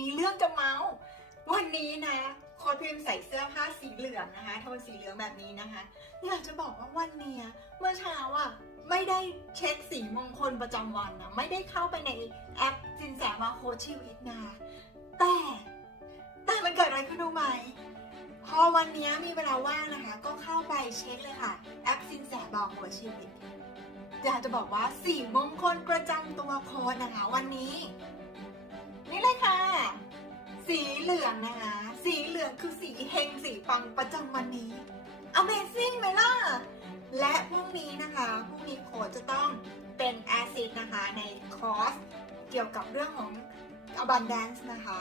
มีเรื่องจะเมาส์วันนี้นะโค้ดพิมพ์ใส่เสื้อผ้าสีเหลืองนะคะโทนสีเหลืองแบบนี้นะคะอยากจะบอกว่าวันเนี้ยเมื่อเช้าอะไม่ได้เช็คสีมงคลประจำวันนะไม่ได้เข้าไปในแอปสินแสมาโค้ดชีวิตนะแต่แต่มันเกิดอะไรขึ้นรู้ไหมพอวันเนี้ยมีเวลาว่างนะคะ ก็เข้าไปเช็คเลยค่ะแอปสินแสบอกหัวชีวิตอยากจะบอกว่าสีมงคลประจำตัวโค้ดนะคะ วันนี้ นี่เลยค่ะ สีเหลืองนะคะ สีเหลืองคือสีเฮงสีปังประจำวันนี้ Amazing ไหมล่ะ และพรุ่งนี้นะคะพรุ่งนี้โค้ดจะต้องเป็นแอซิดนะคะในคอร์สเกี่ยวกับเรื่องของ abundance นะคะ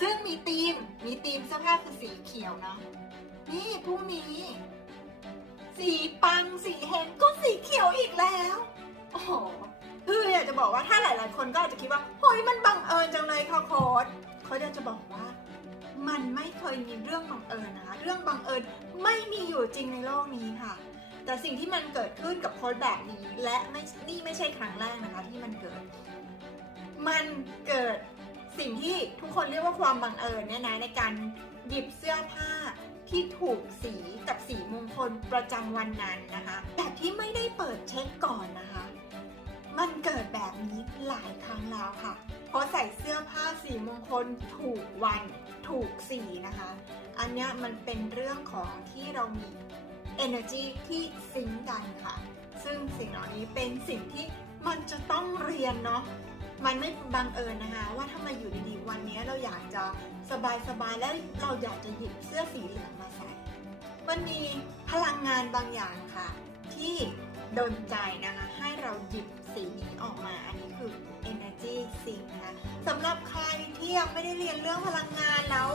ซึ่งมีธีม มีธีมเสื้อผ้าคือสีเขียวเนาะนี่พรุ่งนี้ สีปังสีเฮงก็สีเขียวอีกแล้ว บอกว่าถ้าหลาย ๆ คนก็อาจจะคิดว่าเฮ้ยมันบังเอิญจังเลยค่ะโค้ดเขาอยากจะบอกว่า มันไม่เคยมีเรื่องบังเอิญนะคะเรื่องบังเอิญไม่มีอยู่จริงในโลกนี้ค่ะ แต่สิ่งที่มันเกิดขึ้นกับโค้ดแบบนี้ และไม่นี่ไม่ใช่ครั้งแรกนะคะที่มันเกิด มันเกิดสิ่งที่ทุกคนเรียกว่าความบังเอิญเนี่ยนะในการหยิบเสื้อผ้าที่ถูกสีกับสีมงคลประจำวันนั้นนะคะแต่ที่ไม่ได้เปิดเช็คก่อนนะคะ นี้หลายครั้งแล้วค่ะ เพราะใส่เสื้อผ้าสีมงคลถูกวันถูกสีนะคะ อันนี้มันเป็นเรื่องของที่เรามี energy ที่ซิงกันค่ะ ซึ่งสิ่งเหล่านี้เป็นสิ่งที่มันจะต้องเรียนเนาะมันไม่บังเอิญนะคะ ว่าถ้ามาอยู่ดีๆวันนี้เราอยากจะสบายๆแล้วเราอยากจะหยิบเสื้อสีเหลืองมาใส่ มันมีพลังงานบางอย่างค่ะ ที่ดนใจนะคะใเราหยิบสีนี้ออกมาอันนี้คือ energy sink นะสำหรับใครที่ยังไม่ได้เรียนเรื่องพลังงานแล้ว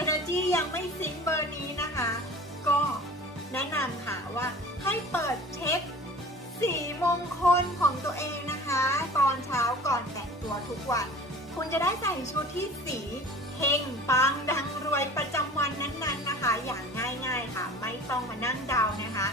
energy ยังไม่ซิงเบอร์นี้นะคะ ก็แนะนำค่ะว่าให้เปิดเช็คสีมงคลของตัวเองนะคะ ตอนเช้าก่อนแต่งตัวทุกวัน คุณจะได้ใส่ชุดที่สีเฮงปังดังรวยประจำวันนั้นๆนนนะคะ อย่างง่ายๆค่ะ ไม่ต้องมานั่งเดานะคะ